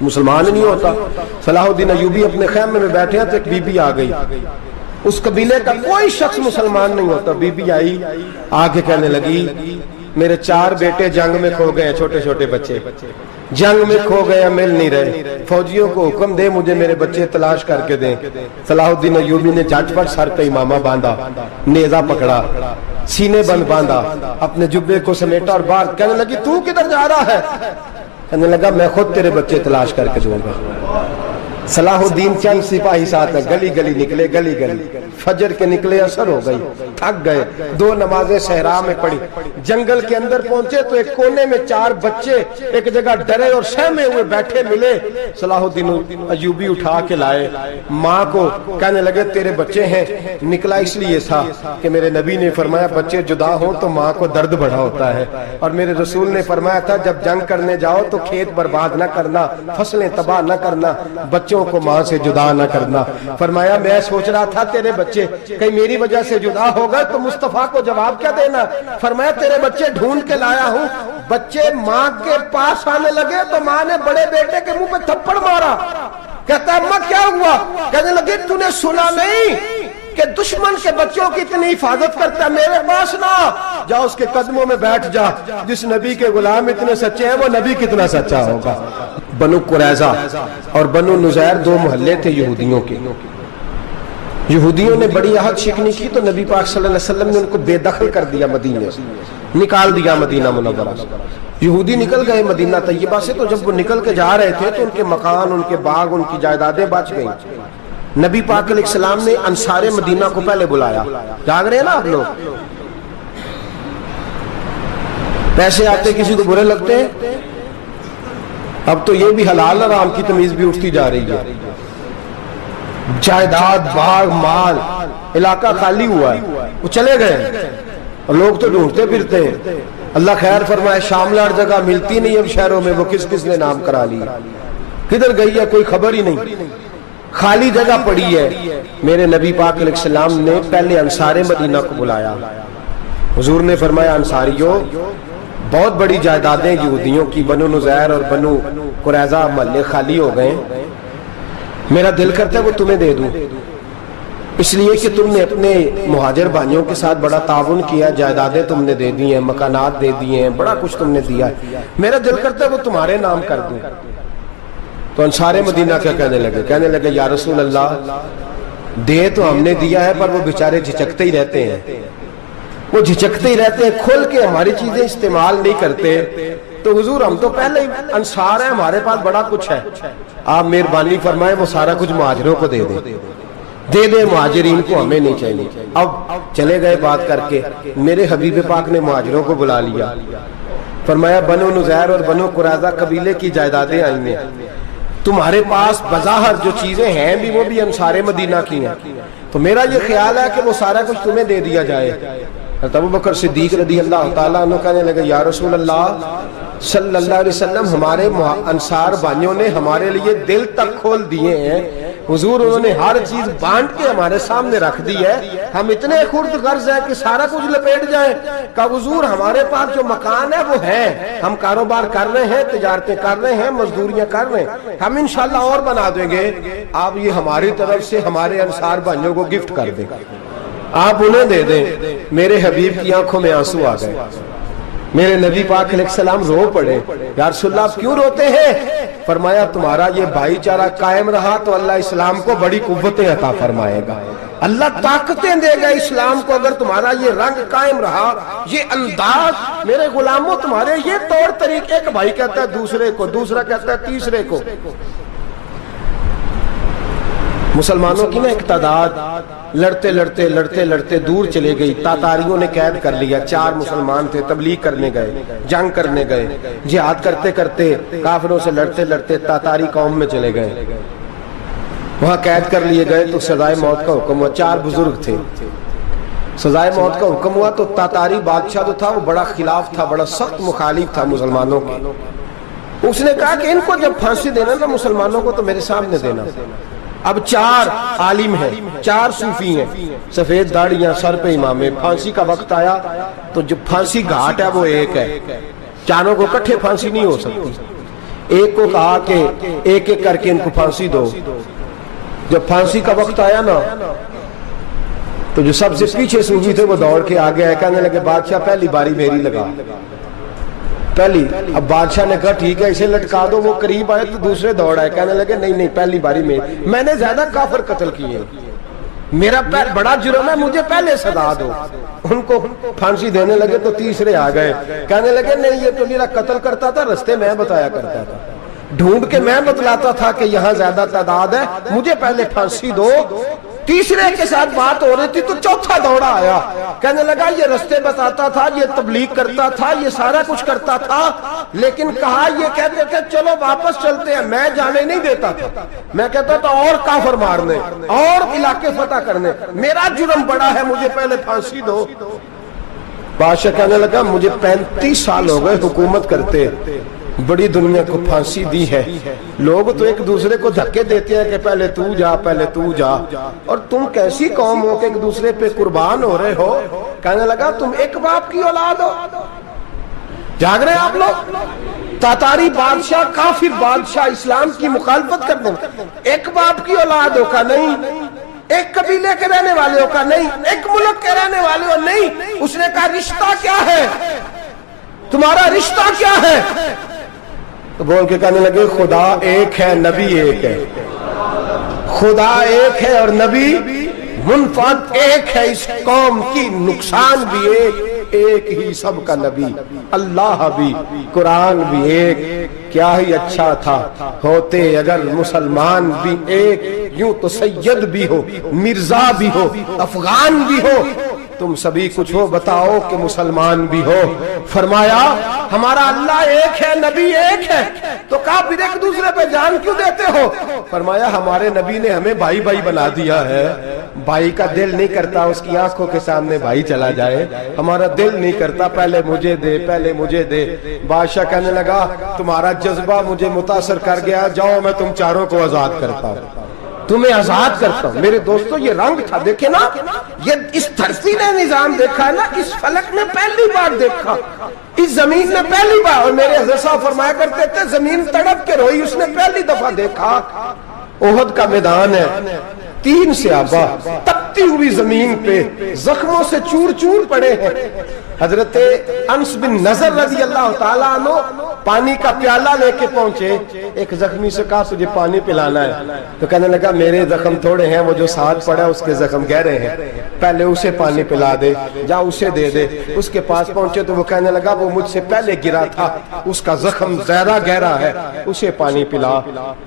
مسلمان نہیں ہوتا۔ صلاح الدین ایوبی اپنے خیمے میں بیٹھے ہیں تو ایک بی بی آ گئی، اس قبیلے کا کوئی شخص مسلمان نہیں ہوتا۔ بی بی آئی، آگے کہنے لگی میرے 4 بیٹے جنگ میں کھو گئے ہیں، چھوٹے چھوٹے بچے جنگ میں کھو گئے ہیں، مل نہیں رہے، فوجیوں کو حکم دے مجھے میرے بچے تلاش کر کے دیں۔ صلاح الدین ایوبی نے جھٹ پٹ سر پہ امامہ باندھا، نیزہ پکڑا، سینے بند باندھا، اپنے جبے کو سمیٹا اور باہر کہنے لگی تو کدھر جا رہا ہے؟ کہنے لگا میں خود تیرے بچے تلاش کر کے دوں گا۔ صلاح الدین چند سپاہی ساتھ ہیں، گلی گلی نکلے، گلی گلی، فجر کے نکلے، اثر ہو گئی، تھک گئے، 2 نمازیں صحرا میں پڑھی، جنگل کے اندر پہنچے تو ایک کونے میں 4 بچے ایک جگہ ڈرے اور سہمے ہوئے بیٹھے ملے۔ صلاح الدین ایوبی اٹھا کے لائے، ماں کو کہنے لگے تیرے بچے ہیں۔ نکلا اس لیے تھا کہ میرے نبی نے فرمایا بچے جدا ہوں تو ماں کو درد بڑا ہوتا ہے، اور میرے رسول نے فرمایا تھا جب جنگ کرنے جاؤ تو کھیت برباد نہ کرنا، فصلیں تباہ نہ کرنا، بچوں کو ماں سے جدا نہ کرنا۔ فرمایا میں سوچ رہا تھا تیرے بچے کہیں میری وجہ سے جدا ہو گئے تو مصطفیٰ کو جواب کیا دینا۔ فرمایا تیرے بچے ڈھونڈ کے لایا ہوں۔ بچے ماں کے پاس آنے لگے تو ماں نے بڑے بیٹے کے منہ پہ تھپڑ مارا۔ کہتا ہے اماں کیا ہوا؟ کہنے لگے تو نے سنا نہیں کہ دشمن کے بچوں کی اتنی حفاظت کرتا ہے، میرے پاس نہ جا، اس کے قدموں میں بیٹھ جا، جس نبی کے غلام اتنے سچے ہیں وہ نبی کتنا سچا ہوگا۔ بنو قریظہ اور بنو نذیر 2 محلے تھے یہودیوں کے۔ یہودیوں نے بڑی عہد شکنی کی تو نبی پاک صلی اللہ علیہ وسلم نے ان کو بے دخل کر دیا، مدینے سے نکال دیا، مدینہ منورہ سے۔ یہودی نکل گئے مدینہ طیبہ سے، تو جب وہ نکل کے جا رہے تھے تو ان کے مکان، ان کے باغ، ان کی جائیدادیں بچ گئیں۔ نبی پاک علیہ السلام نے انصار مدینہ کو پہلے بلایا، جاگ رہے ہیں نا آپ لوگ؟ پیسے آتے کسی کو برے لگتے ہیں؟ اب تو یہ بھی حلال حرام کی تمیز بھی اٹھتی جا رہی ہے۔ جائیداد، باغ، مال، علاقہ خالی ہوا ہے، وہ چلے گئے اور لوگ تو ڈھونڈتے پھرتے ہیں۔ اللہ خیر فرمائے، شاملہ ہر جگہ ملتی نہیں اب شہروں میں، وہ کس کس نے نام کرا لیا، کدھر گئی ہے کوئی خبر ہی نہیں، خالی جگہ پڑی ہے۔ میرے نبی پاک علیہ السلام نے پہلے انصار مدینہ کو بلایا۔ حضور نے فرمایا انصاریوں بہت بڑی جائیدادیں یہودیوں کی، بنو نذیر اور بنو قریظہ محلے خالی ہو گئے، میرا دل کرتا ہے وہ تمہیں دے دوں، اس لیے کہ تم نے اپنے مہاجر بھائیوں کے ساتھ بڑا تعاون کیا، جائیدادیں تم نے دے دی ہیں، مکانات دے دیے ہیں، بڑا کچھ تم نے دیا ہے، میرا دل کرتا ہے وہ تمہارے نام کر دوں۔ تو انصار مدینہ کیا کہنے لگے یا رسول اللہ دے تو ہم نے دیا ہے پر وہ بیچارے جھچکتے ہی رہتے ہیں، وہ جھچکتے ہی رہتے ہیں، کھول کے ہماری چیزیں استعمال نہیں کرتے۔ تو حضور ہم تو پہلے ہی انصار ہیں، ہمارے پاس بڑا کچھ ہے، آپ مہربانی فرمائیں وہ سارا کچھ مہاجروں کو دے دے، مہاجرین کو ہمیں نہیں چاہیے۔ اب چلے گئے بات کر کے، میرے حبیب پاک نے مہاجروں کو بلا لیا، فرمایا بنو نذیر اور بنو قریظہ قبیلے کی جائیدادیں آئی ہیں، تمہارے پاس بظاہر جو چیزیں ہیں بھی وہ بھی انصار مدینہ کی ہیں، تو میرا یہ خیال ہے کہ وہ سارا کچھ تمہیں دے دیا جائے۔ حضرت ابوبکر صدیق رضی اللہ تعالیٰ عنہ کہنے لگے یا رسول اللہ صلی اللہ علیہ وسلم ہمارے انصار بھائیوں نے ہمارے لیے دل تک کھول دیے ہیں، حضور انہوں نے ہر چیز بانٹ کے ہمارے سامنے رکھ دی ہے، ہم اتنے خرد غرض ہیں کہ سارا کچھ لپیٹ جائیں۔ کہا حضور ہمارے پاس جو مکان ہے وہ ہے، ہم کاروبار کر رہے ہیں، تجارتیں کر رہے ہیں، مزدوریاں کر رہے ہیں، ہم انشاءاللہ اور بنا دیں گے، آپ یہ ہماری طرف سے ہمارے انصار بھائیوں کو گفٹ کر دیں، آپ انہیں دے دیں۔ میرے حبیب کی آنکھوں میں آنسو آ گئے، میرے نبی پاک علیہ السلام رو پڑے، یا رسول اللہ آپ کیوں روتے ہیں؟ فرمایا تمہارا یہ بھائی چارہ قائم رہا تو اللہ اسلام کو بڑی قوتیں عطا فرمائے گا، اللہ طاقتیں دے گا اسلام کو، اگر تمہارا یہ رنگ قائم رہا، یہ انداز، میرے غلاموں تمہارے یہ طور طریقے، ایک بھائی کہتا ہے دوسرے کو، دوسرا کہتا ہے تیسرے کو۔ مسلمانوں کی نا ایک تعداد لڑتے لڑتے لڑتے لڑتے دور چلے گئی، تاتاریوں نے قید کر لیا، 4 مسلمان تھے، تبلیغ کرنے گئے، جنگ کرنے گئے، جہاد کرتے کرتے کافروں سے لڑتے لڑتے تاتاری قوم میں چلے گئے، وہاں قید کر لیے گئے تو سزائے موت کا حکم ہوا، 4 بزرگ تھے، سزائے موت کا حکم ہوا تو تاتاری بادشاہ جو تھا وہ بڑا خلاف تھا، بڑا سخت مخالف تھا مسلمانوں کے، اس نے کہا کہ ان کو جب پھانسی دینا نا مسلمانوں کو تو میرے سامنے دینا۔ اب 4 عالم ہیں، 4 صوفی ہیں، سفید داڑیاں، سر پہ امامے، پھانسی کا وقت آیا تو جو پھانسی گھاٹ ہے وہ ایک ہے، چاروں کو کٹھے پھانسی نہیں ہو سکتی، ایک کو کہا کہ ایک ایک کر کے ان کو پھانسی دو. جب پھانسی کا وقت آیا نا تو جو سب سے پیچھے صوفی تھے وہ دوڑ کے آگے آئے, کہنے لگے بادشاہ پہلی باری میری لگا پہلی. اب بادشاہ نے کہا ٹھیک ہے اسے لٹکا دو. وہ قریب آئے تو دوسرے دوڑ آئے, کہنے لگے نہیں نہیں پہلی باری میں نے زیادہ کافر قتل کیے, میرا بڑا جرم ہے, مجھے پہلے سزا دو. ان کو پھانسی دینے لگے تو تیسرے آ گئے, کہنے لگے نہیں یہ تو میرا قتل کرتا تھا, رستے میں بتایا کرتا تھا, ڈھونڈ کے میں بتلاتا تھا کہ یہاں زیادہ تعداد ہے, مجھے پہلے پھانسی دو. تیسرے کے ساتھ بات ہو رہی تھی تو چوتھا دوڑا آیا, کہنے لگا یہ رستے بتاتا تھا, یہ تبلیغ کرتا تھا, یہ سارا کچھ کرتا تھا, لیکن کہا یہ کہتے تھے چلو واپس چلتے ہیں, میں جانے نہیں دیتا تھا, میں کہتا تھا اور کافر مارنے اور علاقے فتح کرنے, میرا جرم بڑا ہے, مجھے پہلے پھانسی دو. بادشاہ کہنے لگا مجھے 35 سال ہو گئے حکومت کرتے, بڑی دنیا کو پھانسی دی ہے, لوگ تو ایک دوسرے کو دھکے دیتے ہیں کہ پہلے تو جا پہلے تو جا, اور تم کیسی قوم ہو کہ ایک دوسرے پہ قربان ہو رہے ہو. کہنے لگا تم ایک باپ کی اولاد ہو. جاگ رہے ہیں آپ لوگ؟ تاتاری بادشاہ, کافر بادشاہ, اسلام کی مخالفت کرنے میں ایک باپ کی اولاد ہو کا نہیں, ایک قبیلے کے رہنے والے ہو کا نہیں, ایک ملک کے رہنے والے ہو نہیں. اس نے کہا رشتہ کیا ہے تمہارا, رشتہ کیا ہے؟ تو بول کے کہنے لگے خدا ایک ہے نبی ایک ہے, خدا ایک ہے اور نبی منفرد ایک ہے, اس قوم کی نقصان بھی ایک ہی سب کا نبی, اللہ بھی قرآن بھی ایک. کیا ہی اچھا تھا ہوتے اگر مسلمان بھی ایک, یوں تو سید بھی ہو مرزا بھی ہو افغان بھی ہو, تم سبھی کچھ ہو بتاؤ کہ مسلمان بھی ہو. فرمایا ہمارا اللہ ایک ہے نبی ایک ہے, تو کہا پھر ایک دوسرے پہ جان کیوں دیتے ہو؟ فرمایا ہمارے نبی نے ہمیں بھائی بھائی بنا دیا ہے, بھائی کا دل نہیں کرتا اس کی آنکھوں کے سامنے بھائی چلا جائے, ہمارا دل نہیں کرتا پہلے مجھے دے پہلے مجھے دے. بادشاہ کہنے لگا تمہارا جذبہ مجھے متاثر کر گیا, جاؤ میں تم چاروں کو آزاد کرتا ہوں, تمہیں آزاد کرتا ہوں. میرے دوستو یہ رنگ تھا, دیکھیں نا, یہ اس دھرتی نے نظام دیکھا ہے نا, اس فلک نے پہلی بار دیکھا, اس زمین نے پہلی بار, اور میرے حضرت صاحب فرمایا کرتے تھے زمین تڑپ کے روئی, اس نے پہلی دفعہ دیکھا. احد کا میدان ہے, 3 صحابہ تپتی ہوئی زمین پہ زخموں سے چور چور پڑے ہیں. حضرت انس بن نضر رضی اللہ تعالیٰ عنہ پانی کا پیالہ لے کے پہنچے, ایک زخمی سے کہا تجھے پانی پلانا ہے, تو کہنے لگا میرے زخم تھوڑے ہیں, وہ جو ساتھ پڑا اس کے زخم گہرے ہیں, پہلے اسے پانی پلا دے, جا اسے دے دے. اس کے پاس پہنچے تو وہ کہنے لگا وہ مجھ سے پہلے گرا تھا, اس کا زخم زیادہ گہرا ہے, اسے پانی پلا.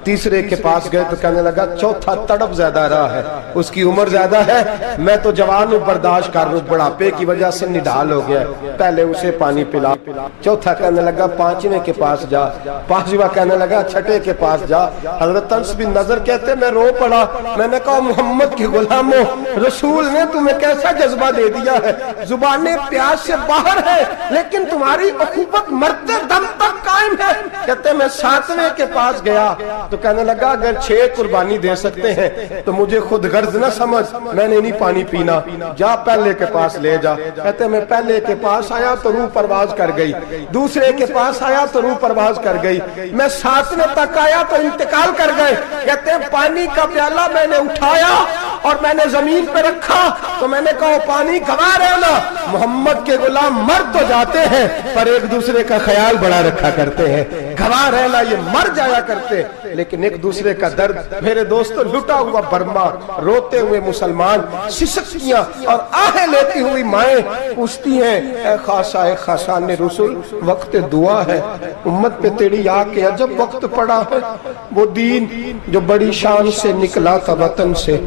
تیسرے کے پاس گئے تو کہنے لگا چوتھا تڑپ زیادہ رہا ہے, اس کی عمر زیادہ ہے, میں تو جوان ہوں برداشت کر رہا ہوں, بڑھاپے کی وجہ سے نڈھال ہو گیا, پہلے اسے پانی پلا. چوتھا کہنے لگا 5ویں کے پاس جا, 5واں کہنے لگا 6ٹھے کے پاس جا. حضرت انس بن نضر کہتے میں رو پڑا, میں نے کہا محمد کے غلاموں, رسول نے تمہیں کیسا جذبہ دے دیا ہے, زبانیں پیاس سے باہر ہے لیکن تمہاری اخوت مرتے دم تک قائم ہے. کہتے میں 7ویں کے پاس گیا تو کہنے لگا اگر 6 قربانی دے سکتے ہیں تو مجھے خود غرض نہ سمجھ, میں نے نہیں پانی پینا, جا پہلے کے پاس لے جا. کہتے میں پہلے کے پاس آیا تو روح پرواز کر گئی, دوسرے کے پاس آیا تو روح پرواز کر گئی, میں 7ویں تک آیا تو انتقال کر گئے. کہتے ہیں پانی کا پیالہ میں نے اٹھایا اور میں نے زمین پہ رکھا تو میں نے کہا پانی گوا رہنا, محمد کے غلام مر تو جاتے ہیں پر ایک دوسرے کا خیال بڑا رکھا کرتے ہیں, گوا رہنا یہ مر جایا کرتے لیکن ایک دوسرے کا درد. میرے دوستو لٹا ہوا برما, روتے ہوئے مسلمان, سسکیاں اور آہیں لیتی ہوئی مائیں پوچھتی ہیں اے خاصا اے خاصان رسول, وقت دعا ہے, امت پہ تیری آ کے عجب وقت پڑا ہے. وہ دین جو بڑی شان سے نکلا تھا وطن سے,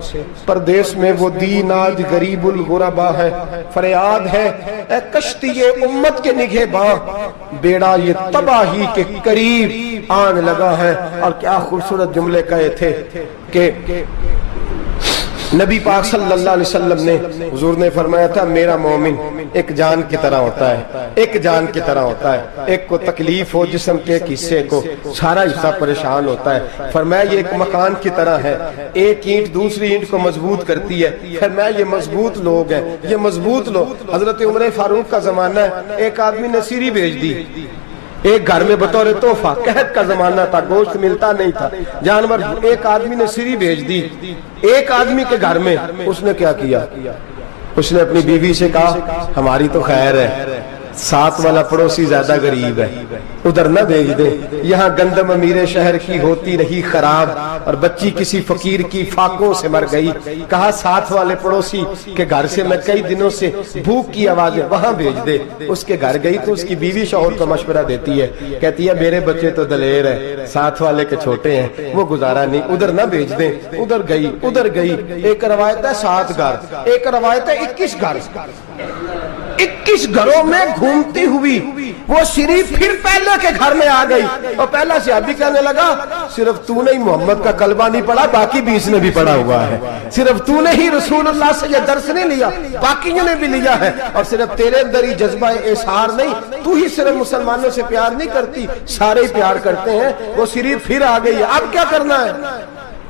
پردیس میں وہ دین آج غریب الغربا ہے. فریاد ہے اے کشتی امت کے نگہباں, بیڑا یہ تباہی کے قریب آن لگا ہے. اور کیا خوبصورت جملے کہے تھے کہ نبی پاک صلی اللہ علیہ وسلم نے, حضور نے فرمایا تھا میرا مومن ایک جان کی طرح ہوتا ہے, ایک جان کی طرح ہوتا ہے, ایک کو تکلیف ہو جسم کے ایک حصے کو, سارا حصہ پریشان ہوتا ہے. فرمایا یہ ایک مکان کی طرح ہے, ایک اینٹ دوسری اینٹ کو مضبوط کرتی ہے. فرمایا یہ مضبوط لوگ ہیں, یہ مضبوط لوگ. حضرت عمر فاروق کا زمانہ ہے, ایک آدمی نے سیری بھیج دی, ایک گھر میں بطور تحفہ، قحط کا زمانہ تھا، گوشت ملتا نہیں تھا، جانور، ایک آدمی نے سری بھیج دی ایک آدمی کے گھر میں۔ اس نے کیا کیا؟ اس نے اپنی بیوی سے کہا ہماری تو خیر ہے، ساتھ والا پڑوسی زیادہ غریب ہے، ادھر نہ بھیج دے، یہاں گندم امیر شہر کی ہوتی رہی خراب اور بچی کسی فقیر کی فاقوں سے مر گئی، کہا ساتھ والے پڑوسی کے گھر سے میں کئی دنوں سے بھوک کی آوازیں، وہاں بھیج دے۔ اس کے گھر گئی تو اس کی بیوی شوہر کو مشورہ دیتی ہے، کہتی ہے میرے بچے تو دلیر ہے، ساتھ والے کے چھوٹے ہیں، وہ گزارا نہیں، ادھر نہ بھیج دیں۔ ادھر گئی، ایک روایت ہے 7 گھر، ایک روایت ہے 21 گھر، 21 گھروں میں گھومتی ہوئی وہ شریف پھر پہلے کے گھر میں آ گئی، اور پہلا صحابی کہنے لگا صرف تو نے ہی محمد کا کلمہ نہیں پڑھا، باقی 20 نے بھی پڑھا ہوا ہے، صرف تو نے ہی رسول اللہ سے یہ درس نہیں لیا، باقیوں نے بھی لیا ہے، اور صرف تیرے اندر ہی جذبہ احسار نہیں، تو ہی صرف مسلمانوں سے پیار نہیں کرتی، سارے ہی پیار کرتے ہیں۔ وہ شریف پھر آ گئی ہے، اب کیا کرنا ہے؟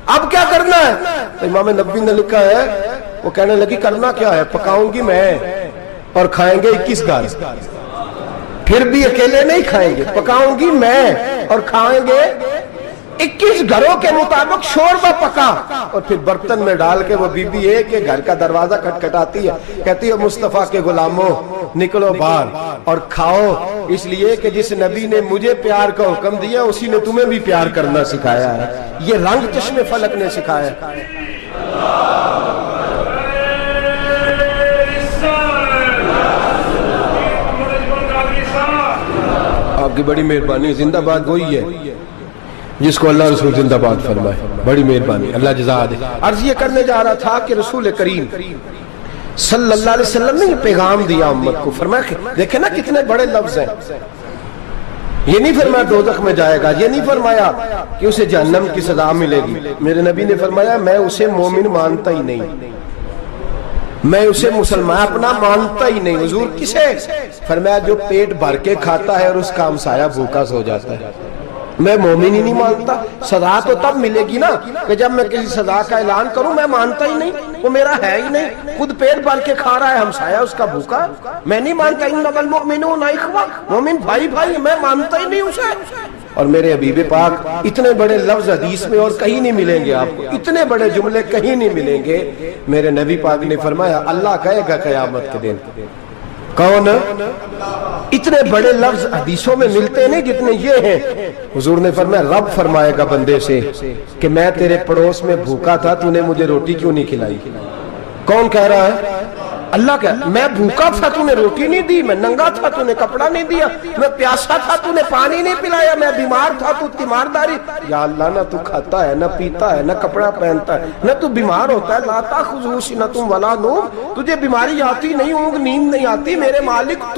اب کیا کرنا ہے؟ تو امام نبوی نے لکھا ہے، وہ کہنے لگی کرنا کیا ہے؟ پکاؤں گی میں اور کھائیں گے 21 گھر، پھر بھی اکیلے نہیں کھائیں گے، پکاؤں گی میں اور کھائیں گے 21 گھروں کے مطابق شوربہ پکا، اور پھر برتن میں ڈال کے وہ بی بی ایک گھر کا دروازہ کھٹکھٹاتی ہے، کہتی ہے مصطفیٰ کے غلاموں نکلو باہر اور کھاؤ، اس لیے کہ جس نبی نے مجھے پیار کا حکم دیا اسی نے تمہیں بھی پیار کرنا سکھایا ہے، یہ رنگ چشم فلک نے سکھایا ہے۔ آپ کی بڑی مہربانی، زندہ باد وہی ہے جس کو اللہ رسول زندہ باد فرمائے، بڑی مہربانی، اللہ جزا دے۔ عرض یہ کرنے جا رہا تھا کہ رسول کریم صلی اللہ علیہ وسلم نے یہ پیغام دیا امت کو، فرمایا دیکھیں نا کتنے بڑے لفظ ہیں، یہ نہیں فرمایا دوزخ میں جائے گا، یہ نہیں فرمایا کہ اسے جہنم کی سزا ملے گی، میرے نبی نے فرمایا میں اسے مومن مانتا ہی نہیں، میں اسے مسلمان اپنا مانتا ہی نہیں۔ حضور کسے؟ فرمایا جو پیٹ بھر کے کھاتا ہے اور اس کا ہمسایہ بھوکا سو جاتا ہے، میں مومن ہی نہیں مانتا۔ سزا تو تب ملے گی نا کہ جب میں کسی سزا کا اعلان کروں، میں مانتا ہی نہیں، وہ میرا ہے ہی نہیں، خود پیٹ بھر کے کھا رہا ہے، ہمسایہ اس کا بھوکا، میں نہیں مانتا۔ انما المؤمنون اخوہ، مومن بھائی بھائی، میں مانتا ہی نہیں اسے۔ اور میرے حبیب پاک اتنے بڑے لفظ حدیث میں اور کہیں نہیں ملیں گے، آپ کو اتنے بڑے جملے کہیں نہیں ملیں گے۔ میرے نبی پاک نے فرمایا اللہ کہے گا قیامت کے دن، کون؟ اتنے بڑے لفظ حدیثوں میں ملتے نہیں جتنے یہ ہیں۔ حضور نے فرمایا رب فرمائے گا بندے سے کہ میں تیرے پڑوس میں بھوکا تھا، تو نے مجھے روٹی کیوں نہیں کھلائی؟ کون کہہ رہا ہے؟ اللہ کہہ، میں بھوکا تھا تو نے روٹی نہیں دی، میں ننگا تھا تو نے کپڑا نہیں دیا، میں پیاسا تھا تو نے پانی نہیں پلایا، میں بیمار تھا تو تیمارداری۔ یا اللہ نہ تو کھاتا ہے، نہ پیتا ہے، نہ کپڑا پہنتا ہے، نہ تو بیمار ہوتا ہے، لا تاخذہ سنۃ ولا نوم، تجھے بیماری آتی نہیں، اونگ نیند نہیں آتی، میرے مالک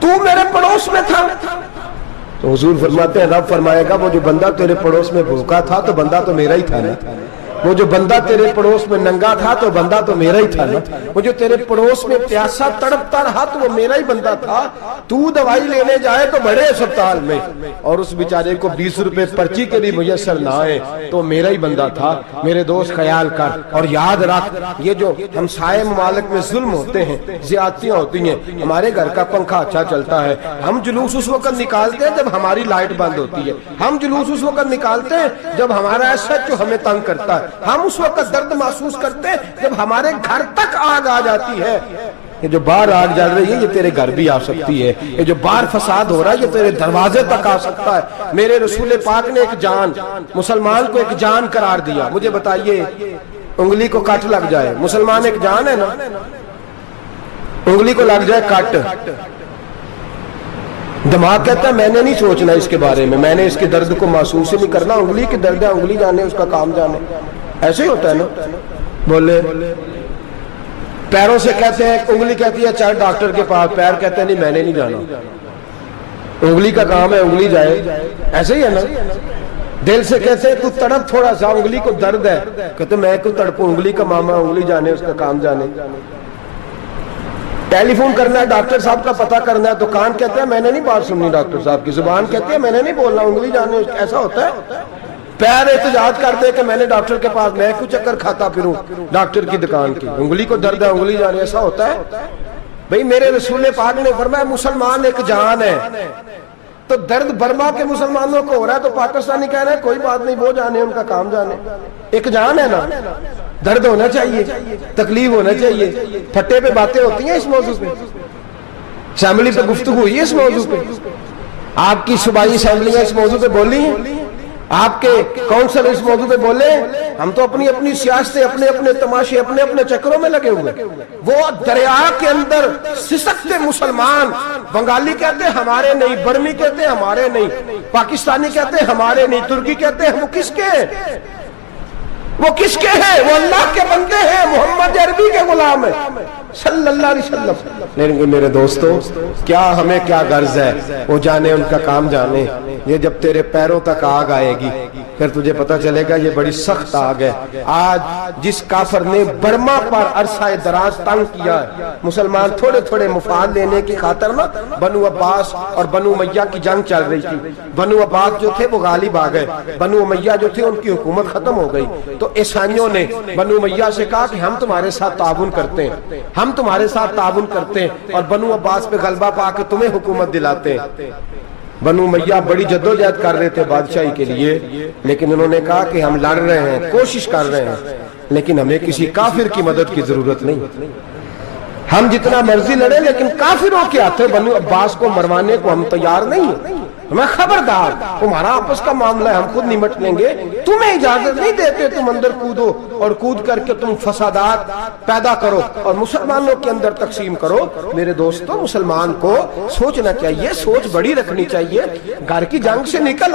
تو میرے پڑوس میں تھا۔ تو حضور فرماتے ہیں رب فرمائے گا وہ جو بندہ تیرے پڑوس میں بھوکا تھا تو بندہ تو میرا ہی تھا نا، وہ جو بندہ تیرے پڑوس میں ننگا تھا تو بندہ تو میرا ہی تھا نا، وہ جو تیرے پڑوس میں پیاسا تڑپتا رہا تو وہ میرا ہی بندہ تھا، تو دوائی لینے جائے تو بڑے اسپتال میں اور اس بیچارے کو 20 روپے پرچی کے بھی میسر نہ آئے تو میرا ہی بندہ تھا۔ میرے دوست خیال کر اور یاد رکھ، یہ جو ہمسائے ممالک میں ظلم ہوتے ہیں، زیادتیاں ہوتی ہیں، ہمارے گھر کا پنکھا اچھا چلتا ہے، ہم جلوس اس وقت نکالتے ہیں جب ہماری لائٹ بند ہوتی ہے، ہم جلوس اس وقت نکالتے ہیں جب ہمارا ایسا جو ہمیں تنگ کرتا ہے، ہم اس وقت درد محسوس کرتے ہیں جب ہمارے گھر تک آگ آ جاتی ہے۔ یہ جو باہر آگ جل رہی ہے یہ تیرے گھر بھی آ سکتی ہے، یہ جو باہر فساد ہو رہا ہے یہ تیرے دروازے تک آ سکتا ہے۔ میرے رسول پاک نے ایک جان، مسلمان کو ایک جان قرار دیا۔ مجھے بتائیے انگلی کو کٹ لگ جائے، مسلمان ایک جان ہے نا، انگلی کو لگ جائے کٹ، دماغ کہتا ہے میں نے نہیں سوچنا اس کے بارے میں نے اس کے درد کو محسوس ہی نہیں کرنا، انگلی کی درد ہے، انگلی جانے اس کا کام جانے، ایسے ہی ہوتا ہے نا۔ بولے پیروں سے کہتے ہیں، انگلی کہتی ہے چل ڈاکٹر کے پاس، پیر کہتے ہیں نہیں میں نے نہیں جانا، انگلی کا کام ہے انگلی جائے، ایسے ہی ہے نا۔ دل سے کہتے ہیں تو تڑپ تھوڑا سا، انگلی کو درد ہے، کہتے میں کو تڑپوں، انگلی کا ماما، انگلی جانے اس کا کام جانے۔ ٹیلی فون کرنا ہے ڈاکٹر صاحب کا پتہ کرنا ہے تو کان کہتے ہیں میں نے نہیں بات سننی ڈاکٹر صاحب کی، زبان کہتی ہے میں نے نہیں بولنا، انگلی جانے، ایسا ہوتا ہے۔ پیر احتجاج کرتے کہ میں نے ڈاکٹر کے پاس، میں کچھ چکر کھاتا پھروں ڈاکٹر کی دکان کی، انگلی کو درد ہے انگلی جانے، ایسا ہوتا ہے۔ بھئی میرے رسول پاک نے فرمایا مسلمان ایک جان ہے، تو درد برما کے مسلمانوں کو ہو رہا ہے تو پاکستانی کہہ رہے ہیں کوئی بات نہیں، وہ جانے ان کا کام جانے، ایک جان ہے نا، درد ہونا چاہیے، تکلیف ہونا چاہیے۔ پھٹے پہ باتیں ہوتی ہیں اس موضوع پہ، اسمبلی پہ گفتگو ہوئی ہے اس موضوع پہ، آپ کی صوبائی اسمبلیاں اس موضوع پہ بولی ہیں، آپ کے کونسل اس موضوع پہ بولے، ہم تو اپنی اپنی سیاستیں، اپنے اپنے تماشے، اپنے اپنے چکروں میں لگے ہوئے۔ وہ دریا کے اندر سسکتے مسلمان، بنگالی کہتے ہیں ہمارے نہیں، برمی کہتے ہیں ہمارے نہیں، پاکستانی کہتے ہیں ہمارے نہیں، ترکی کہتے ہیں وہ کس کے ہیں؟ وہ کس کے ہیں؟ وہ اللہ کے بندے ہیں، محمد عربی کے غلام ہیں صلی اللہ علیہ وسلم۔ لیکن میرے دوستو کیا ہمیں کیا غرض ہے، وہ جانے ان کا کام جانے۔ یہ جب تیرے پیروں تک آگ آئے گی پھر تجھے پتہ چلے گا یہ بڑی سخت آگ ہے۔ آج جس کافر نے برما پر عرصہ دراز تنگ کیا ہے، مسلمان تھوڑے تھوڑے مفاد لینے کی خاطر نا، بنو عباس اور بنو امیہ کی جنگ چل رہی تھی، بنو عباس جو تھے وہ غالب آ گئے، بنو امیہ جو تھے ان کی حکومت ختم ہو گئی، تو عیسائیوں نے بنو امیہ سے کہا کہ ہم تمہارے ساتھ تعاون کرتے ہیں، ہم تمہارے ساتھ تعاون کرتے ہیں اور بنو عباس پہ غلبہ پا کے تمہیں حکومت دلاتے ہیں۔ بنو امیہ بڑی جدوجہد کر رہے تھے بادشاہی کے لیے، لیکن انہوں نے کہا کہ ہم لڑ رہے ہیں، کوشش کر رہے ہیں، لیکن ہمیں کسی کافر کی مدد کی ضرورت نہیں، ہم جتنا مرضی لڑیں لیکن کافروں کے ہاتھوں بنو عباس کو مروانے کو ہم تیار نہیں ہیں۔ ہمیں خبردار، تمہارا آپس کا معاملہ ہے، ہم خود نمٹ لیں گے، تمہیں اجازت نہیں دیتے تم اندر کودو اور کود کر کے تم فسادات پیدا کرو اور مسلمانوں کے اندر تقسیم کرو۔ میرے دوستو مسلمان کو سوچنا چاہیے، سوچ بڑی رکھنی چاہیے، گھر کی جنگ سے نکل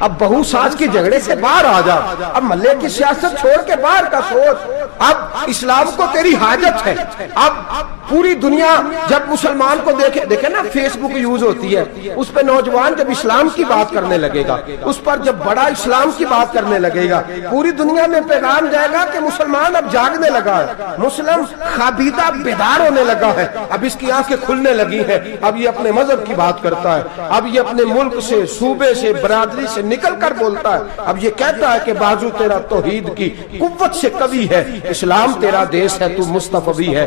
اب بہو ساس کے جھگڑے سے باہر آ جا، اب ملے کی سیاست چھوڑ کے باہر کا سوچ، اب اسلام کو تیری حاجت ہے۔ اب پوری دنیا جب مسلمان کو دیکھے نا، فیس بک یوز ہوتی ہے، اس پہ نوجوان جب اسلام کی بات کرنے لگے گا، اس پر جب بڑا اسلام کی بات کرنے لگے گا، پوری دنیا میں پیغام جائے گا کہ مسلمان اب جاگنے لگا ہے، مسلم خوابیدہ بیدار ہونے لگا ہے، اب اس کی آنکھیں کھلنے لگی ہیں، اب یہ اپنے مذہب کی بات کرتا ہے، اب یہ اپنے ملک سے، صوبے سے، برادری سے نکل کر بولتا ہے، اب یہ کہتا ہے کہ بازو تیرا توحید کی قوت سے قوی ہے، اسلام تیرا دیس ہے، تو مصطفی ہے۔